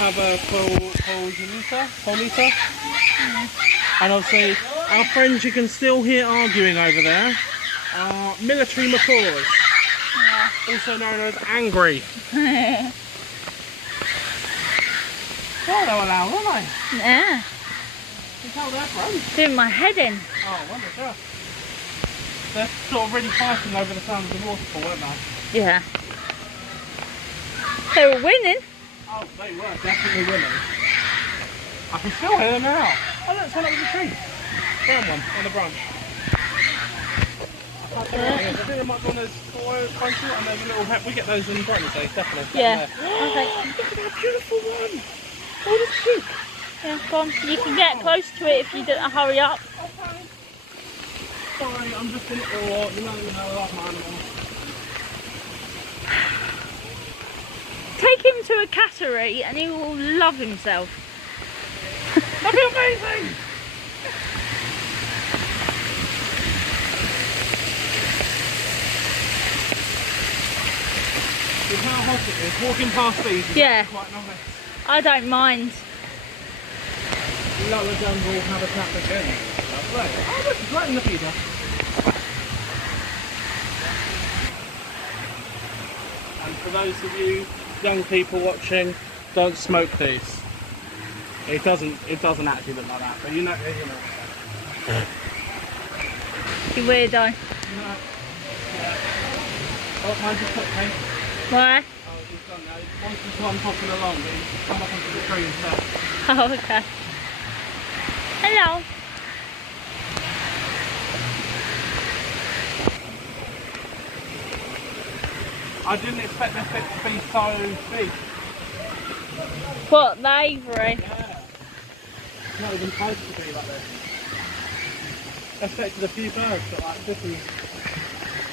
have a full meter. And obviously, our friends you can still hear arguing over there are military macaws, also known as angry. Oh, they're loud, aren't they? Yeah. You can tell they're grown. Doing my head in. Oh, wonderful. They're sort of really fighting over the sound of the waterfall, weren't they? Yeah. They were winning. Oh, they were definitely winning. I can still hear them now. Oh, look, it's one up with the tree. Brown one on the branch. I think there might be one of those pine short and there's a little we get those in Brighton days, definitely. Yeah. Look Okay. at that beautiful one. Oh, the sheep. Yeah, go on. You can get close to it if you don't hurry up. Okay. Sorry, I'm just in awe. You know, I love my animals. Take him to a cattery and he will love himself. That'd be amazing. With how hot it is, walking past these is Yeah. quite nice. I don't mind. Lower jungle habitat again. Lovely. Oh, look, it's right in the feeder. And for those of you young people watching, don't smoke these. It doesn't actually look like that, but you know. You weirdo. Yeah. Oh, mine just took me. Why? Oh, he's done now. Once he's one hopping along, but he's come up onto the tree instead. Oh, okay. Hello. I didn't expect this bit to be so big. What, the Aviary? Yeah. It's not even supposed to be like this. I expected a few birds, but like this is...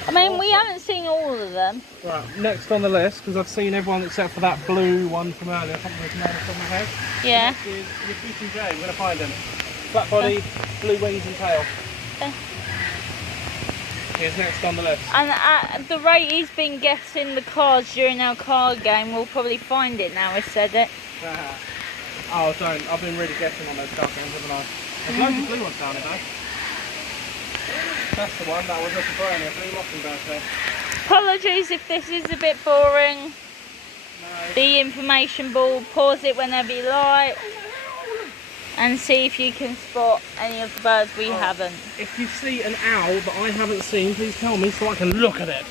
I mean, we haven't seen all of them. Right, next on the list, because I've seen everyone except for that blue one from earlier, something with name off my head. Yeah. Next is your Goose and Jay, we're going to find him. Flat body, blue wings and tail. He's next on the list. And at the rate he's been guessing the cards during our card game, we'll probably find it now, I said it. Oh, don't. I've been really guessing on those card games, haven't I? There's loads of blue ones down here, though. That's the one that was looking for earlier, blue mockingbird there. Apologies if this is a bit boring. No. The information ball, pause it whenever you like. And see if you can spot any of the birds we haven't. If you see an owl that I haven't seen, please tell me so I can look at it.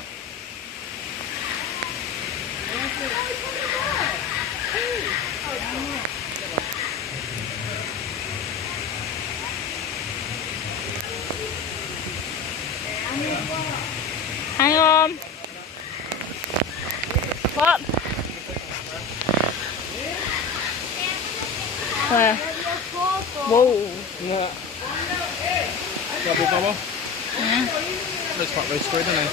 Hang on. What? Where? Whoa. Yeah. Double bubble. Yeah. Looks quite very squid, doesn't it?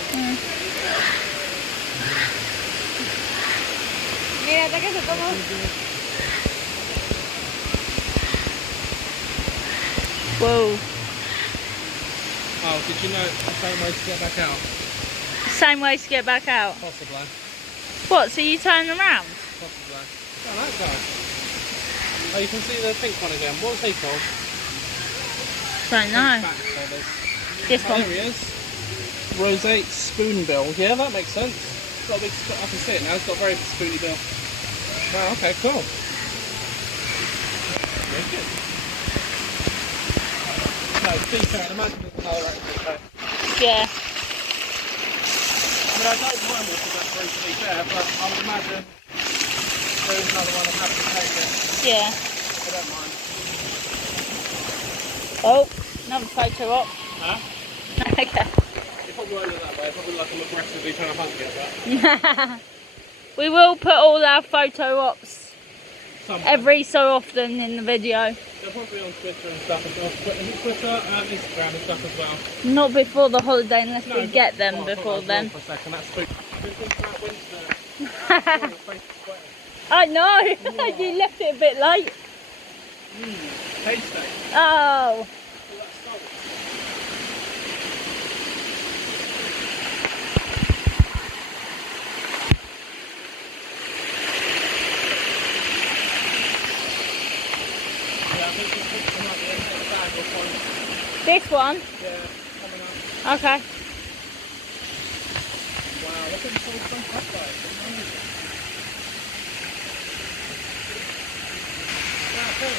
Mira, te que se tomó. Whoa. Oh, did you know it's the same way to get back out? Same way to get back out. Possibly. What, so you turn around? Possibly. Oh, that guy. Oh, you can see the pink one again. What's he called? Don't know. This Oh, one. there he is. Roseate spoonbill. Yeah, that makes sense. It's got a big, I can see it now. It's got a very spoony bill. Wow, okay, cool. Very good. No, to be fair, imagine there's another active. Yeah. I mean, I don't mind walking that through to be fair, but I would imagine there's another one that has to take it. Yeah. I don't mind. Oh, another photo op. Huh? Okay. It probably won't look that way. Probably like I'm aggressively trying to hunt it, but... We will put all our photo ops Somewhere. every so often in the video. They're probably on Twitter and stuff as well. Twitter and Instagram and stuff as well. Not before the holiday unless No, we get them well, before then. For a second, that's spooky. I've been thinking about Wednesday. I know, you left it a bit late. Tasty. Oh. This one? Yeah, coming up. Okay. Wow, look at this all stuff up there. It's amazing. Wow, cool.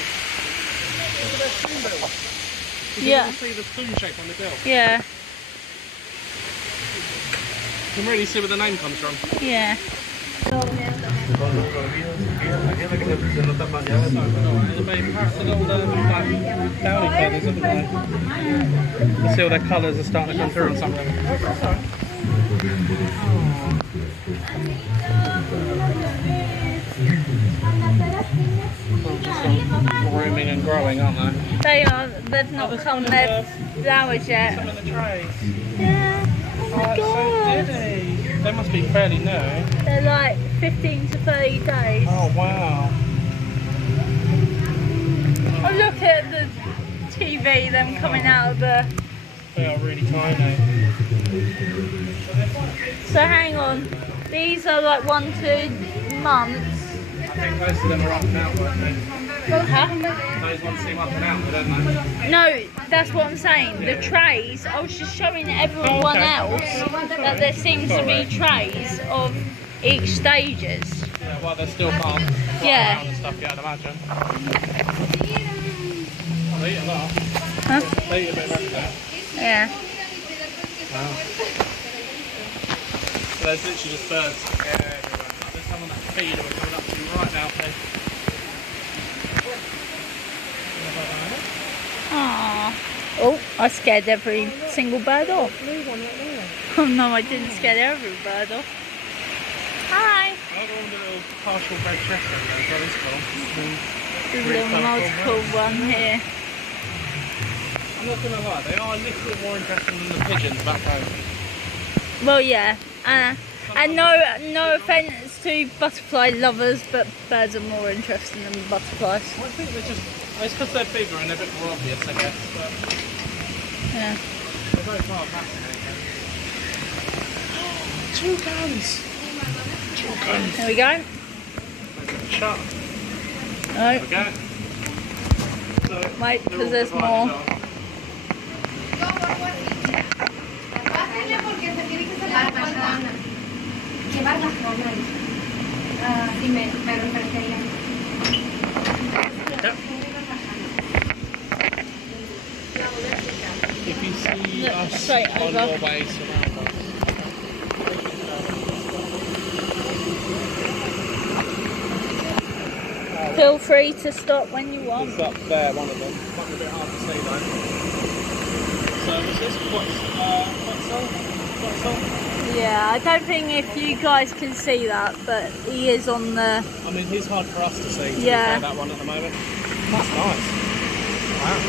Look at their spoon bill. Yeah. You can see the spoon shape on the bill. Yeah. You can really see where the name comes from. Yeah. Downy feathers, haven't they? You see all their colours are starting to come through on some of them. Just grooming and growing, aren't they? They are. They've not come their flowers yet. Some of the trays. Yeah. Oh my That's god. so diddy. They must be fairly new. They're like 15 to 30 days. Oh wow. Oh, look at the TV, them coming out of the... They are really tiny. So hang on, these are like 1-2 months. I think most of them are up and out, I think. Huh? Those ones seem up and out, don't they? No, that's what I'm saying. The trays, I was just showing everyone else that there seems to be trays of each stages. Yeah, well, they're still not Yeah. around and stuff yet, I'd imagine. Oh, they eat a lot. Huh? They eat a bit of everything. Yeah. Wow. So there's literally just birds everywhere. There's some on that feeder we're coming up to right now, please. Aww. Oh, I scared every single bird off. Oh no, I didn't scare every bird off. Hi. I got all the little partial red chestnut there as well, this one. There's a little multiple one here. I'm not gonna lie, they are a little bit more interesting than the pigeons back home. Well, yeah. And no offence to butterfly lovers, but birds are more interesting than butterflies. I think they're just, it's because they're bigger and they're a bit more obvious, I guess. But Yeah. they're both quite fascinating. Toucans! Toucans! There we go. Shut. No, There we go. So, wait, they're because all there's divided more. up. Yep. If you see Look, us straight on over. your way, surround us. Feel free to stop when you want. It's up there, one of them. Might be a bit hard to see though. So is this Quetzal? Yeah, I don't think if you guys can see that, but he is on the... I mean, he's hard for us to see. To Yeah. that one at the moment. That's nice. Wow.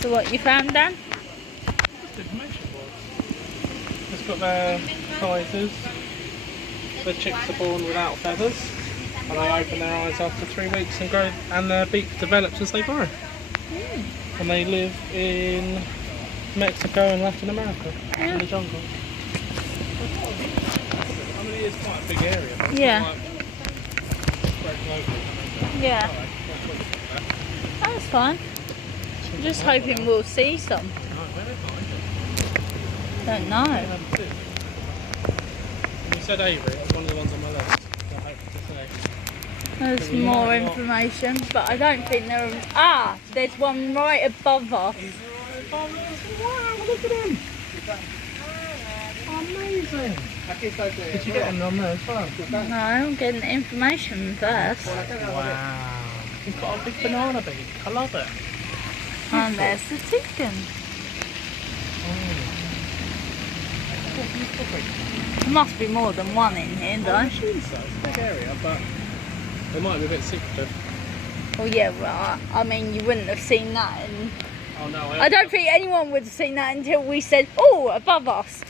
So what, you found Dan? Just information boards. It's got their sizes. The chicks are born without feathers, and they open their eyes after 3 weeks and grow, and their beak develops as they grow. And they live in Mexico and Latin America in the jungle. I mean, it is quite a big area. But it's Yeah. not like spread globally. Yeah. Alright, That's fine. I'm just hoping we'll see some. where they find it? Don't know. You said Aviary, that was one of the ones on my list. I hope to say. There's more information, but I don't think there are... Ah! There's one right above us. Wow, look at him! Amazing! Did you get him on there as well? No, I'm getting the information first. Wow. He's got a big banana beak. I love it. And there's the chicken. There must be more than one in here, I though. assume so. It's a big area, but they might be a bit secretive. Well, yeah, well, I mean, you wouldn't have seen that. Oh no, I don't think anyone would have seen that until we said, oh, above us.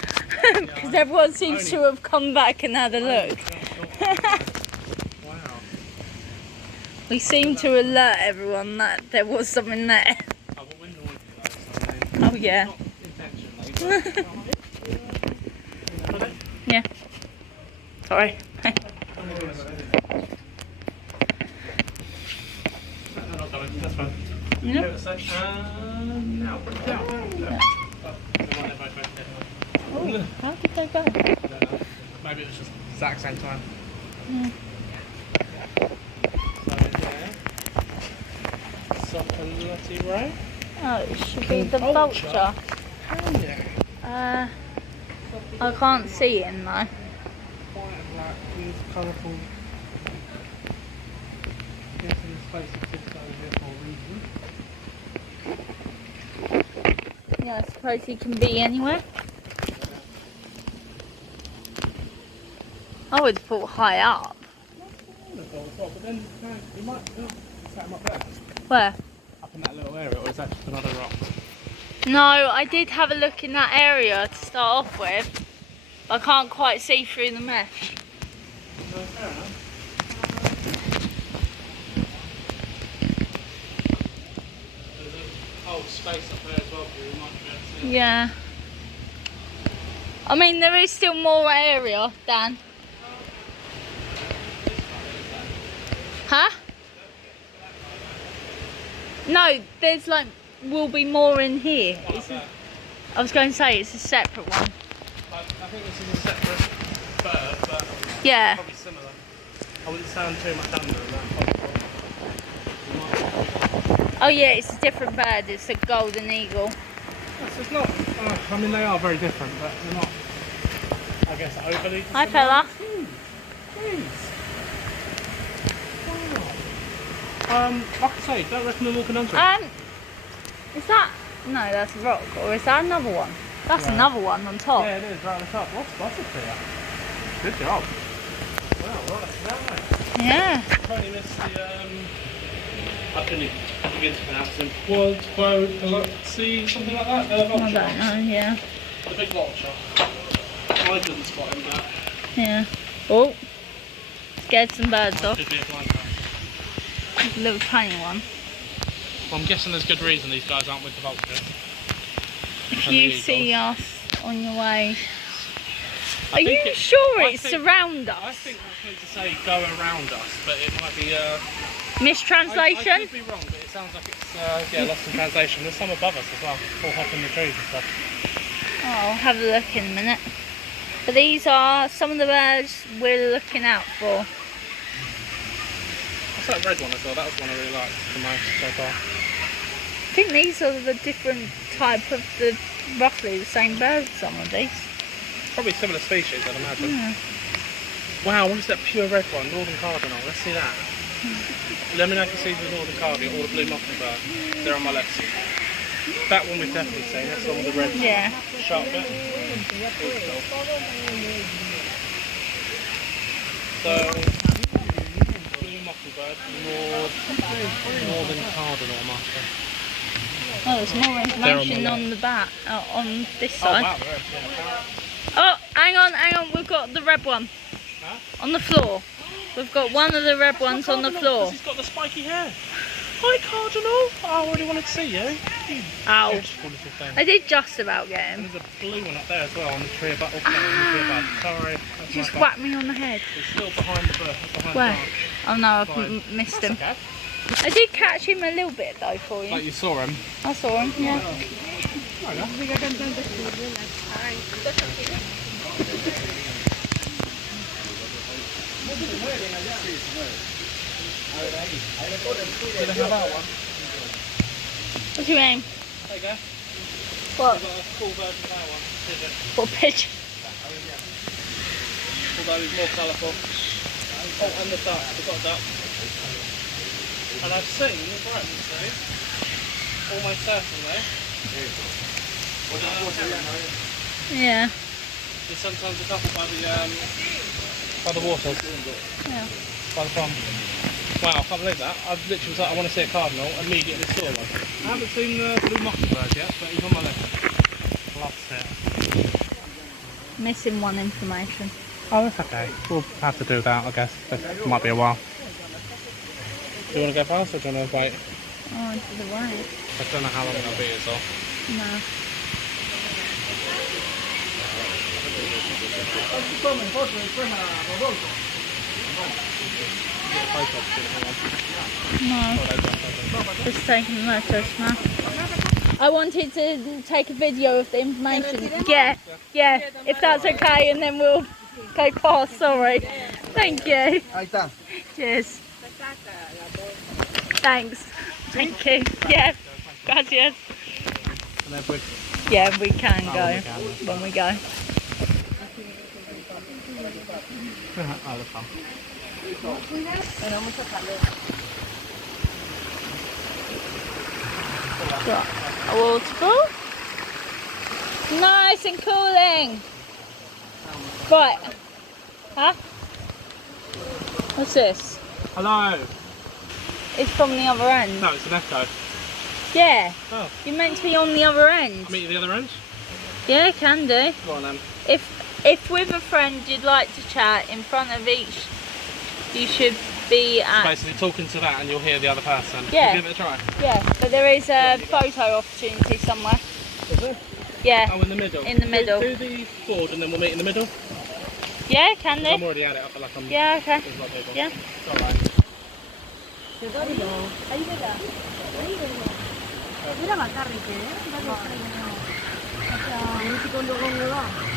Because everyone seems to have come back and had a look. Wow. We seemed to alert everyone that there was something there. Oh, well, we're noisy though, so Oh yeah. Not intentionally. But Yeah. Sorry. no, not going. That's fine. Yeah. Give it a sec. Now. Down. Oh, how did they go? Maybe it was just exact same time. Yeah. So yeah. Soppalati Row. Oh, it should be the vulture. Oh yeah. I can't see him though. White and black, these colourful. Guessing this place exists over here for a reason. Yeah, I suppose he can be anywhere. I would have thought high up. But then, no, you might set him up there. Where? Up in that little area, or is that just another rock? No, I did have a look in that area to start off with. But I can't quite see through the mesh. No, fair enough. There's a whole space up there as well for you, you might be able to see. Yeah. I mean, there is still more area, Dan. Huh? No, there's like, will be more in here. I was going to say it's a separate one. I think this is a separate bird, but Yeah. probably similar. I wouldn't sound too much under that. Oh yeah, it's a different bird. It's a golden eagle. Yes, it's not. I mean, they are very different, but they're not. I guess overly. Hi, fella. Jeez. Wow. Like I say, don't recommend walking onto it. Is that? No, that's a rock. Or is that another one? That's Yeah. another one on top. Yeah, it is right on the top. What's spotted for you? Good job. Wow, right. Yeah. Totally missed the. I couldn't even begin to pronounce them. Quote, see, something like that. I don't know. Yeah. The big vulture. I couldn't spot him, but Yeah. Oh. Scared some birds that off. could be a blind person. There's a little tiny one. Well, I'm guessing there's good reason these guys aren't with the vultures. If And you the see eagles. us on your way, are think you it- sure I it's think- around I us? think that's meant to say go around us, but it might be. I Mistranslation? could be wrong, but it sounds like it's lost in translation. There's some above us as well, all up in the trees and stuff. Oh, I'll have a look in a minute. But these are some of the birds we're looking out for. What's that red one as well? That was one I really liked the most so far. I think these are the different type of roughly the same birds, some of these. Probably similar species, I'd imagine. Yeah. Wow, what is that pure red one? Northern Cardinal. Let's see that. Let me know if you see the Northern Cardinal or the blue mockingbird. They're on my list. That one we've definitely seen. That's the one with the red Yeah. sharp bit. So, blue mockingbird, Northern Cardinal, Master. Oh, there's more information on the back, on this side. Oh, wow, there is, yeah. Oh, hang on, we've got the red one Huh? on the floor. We've got one of the red ones on the floor. He's got the spiky hair. Hi, Cardinal. I already wanted to see you. Ow. Beautiful little thing. I did just about get him. And there's a blue one up there as well on the tree above. Oh, no, on the tree above. Sorry. That's Just my whacked me on the head. bad. It's still behind the bush. Behind Where? the branch. Oh no, I've Fine. missed That's him. okay. I did catch him a little bit though for Like you. you saw him. I saw him, yeah. Did they have that one? What do you mean? There you go. What? I've got a cool version of that one. Pigeon. What pigeon? Although he's more colourful. Oh, and the duck. We've got a duck. And I've seen, right, say, almost certainly, Yeah. there's sometimes a couple by the waters, Yeah. by the pond. Wow, I can't believe that. I literally was like, I want to see a cardinal, immediately saw one. I haven't seen the blue mockingbird yet, but he's on my list. Love to see it. Missing one information. Oh, that's okay. We'll have to do that, I guess. It might be a while. Do you want to go past or do you want to wait? Oh, to the right. I don't know how long it'll be as well. No. No. Just taking the photos now. I wanted to take a video of the information. Yeah, yeah, if that's okay, and then we'll go past. Sorry. Thank you. Ahí está. Cheers. Thanks. Thank you. Yeah. Gracias. Yeah, we can go when we go. Got a waterfall. Nice and cooling. Right. Huh? What's this? Hello. It's from the other end. No, it's an echo. Yeah. Oh. You're meant to be on the other end. Meet you at the other end? Yeah, can do. Go on then. If with a friend you'd like to chat in front of each, you should be at. Basically talking to that and you'll hear the other person. Yeah. Give it a try. Yeah, but there is a photo opportunity somewhere. Is there? Yeah. Oh, in the middle. In the middle. Do the board and then we'll meet in the middle. Yeah, can I'm do. already at it. I feel like I'm. Yeah, okay. It's not big. Yeah. It's alright.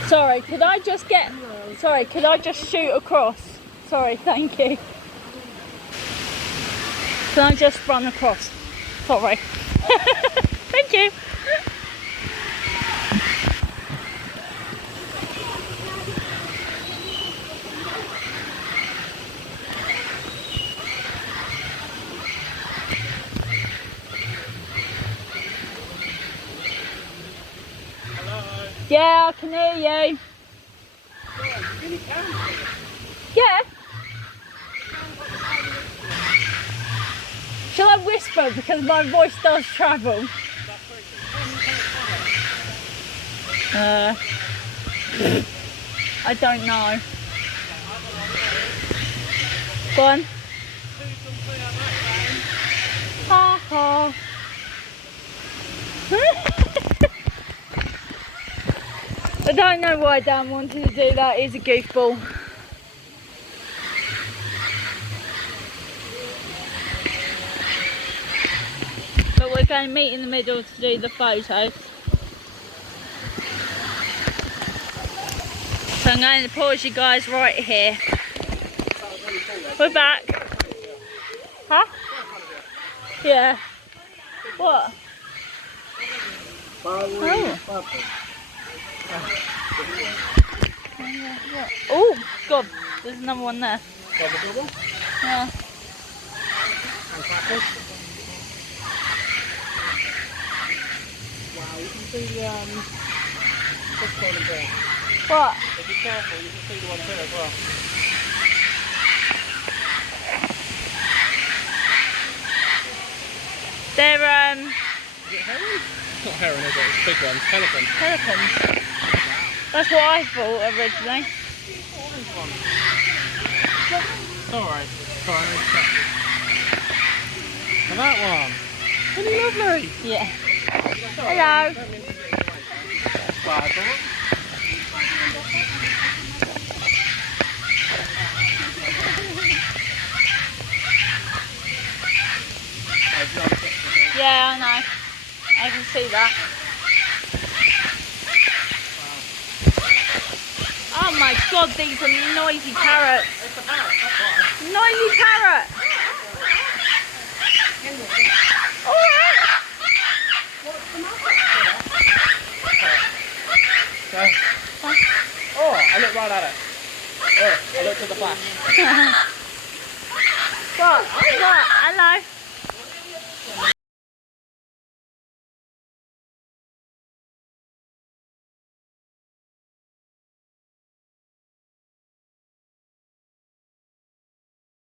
Sorry, could I just get? Sorry, could I just shoot across? Sorry, thank you. Can I just run across? Sorry. Thank you. Yeah, I can hear you. Yeah. Shall I whisper because my voice does travel? I don't know. Go on. Ha ha. I don't know why Dan wanted to do that. He's a goofball. But we're going to meet in the middle to do the photos. So I'm going to pause you guys right here. We're back. Huh? Yeah. What? Oh. Oh, God, there's another one there. Yeah. Wow, you can see this one and there. What? If you're careful, you can see the one there as well. They're Is it heron? It's not heron, is it? It's big ones. Pelicans. pelicans. That's what I thought originally. Alright. Sorry. And that one. Isn't he lovely? Yeah. Hello. That's bad, isn't it? Yeah, I know. I can see that. Oh my God, these are noisy parrots. It's a parrot, that's why. Noisy parrot. Alright. Oh, I looked right at it. Oh, I looked at the flash. What? Hello.